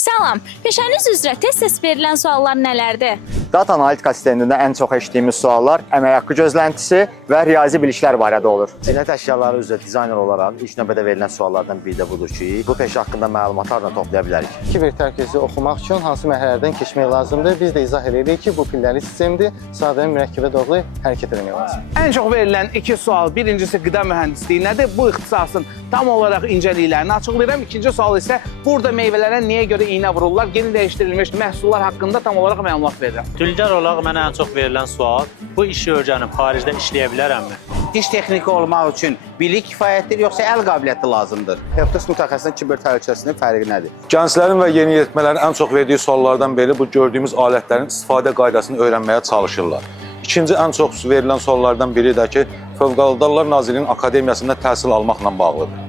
Salam, peşəniz üzrə test verilən suallar nələrdir? Data analitika sistemində ən çox eşitdiyimiz suallar əmək haqqı gözləntisi və riyazi biliklər barədə olur. Zinət əşyaları üzrə dizayner olaraq ilk növbədə verilən suallardan biri də budur ki, bu peşə haqqında məlumatlarla toplaya bilərik. Kiber təhlükəsizliyi oxumaq üçün hansı mərhələlərdən keçmək lazımdır? Biz də izah edirik ki, bu pilləli sistemdir, sadəcə mürəkkəbə doğru hərəkət etmək lazımdır. Ən çox verilən iki sual, birincisi qida mühəndisliyi nədir? Bu ixtisasın tam olaraq incəliklərini açıqlayıram. İkinci sual isə burada meyvələrə niyə görə iynə vururlar? Yeni dəyişdirilmiş məhsullar haqqında tam olaraq məlumat verirəm. Dülgər olaraq mənə ən çox verilən sual, bu işi öyrənib xaricdə işləyə bilərəmmi? Diş texniki olmaq üçün bilik kifayətdir, yoxsa əl qabiliyyəti lazımdır? Heptos mütəxəssisinin kiber təhlükəsizliyinin fərqi nədir? Gənclərin və yeniyetmələrin ən çox verdiyi suallardan biri bu gördüyümüz alətlərin istifadə qaydasını öyrənməyə çalışırlar. İkinci ən çox verilən suallardan biri də ki, Fövqəladə Hallar Nazirliyinin Akademiyasında təhsil almaqla bağlıdır.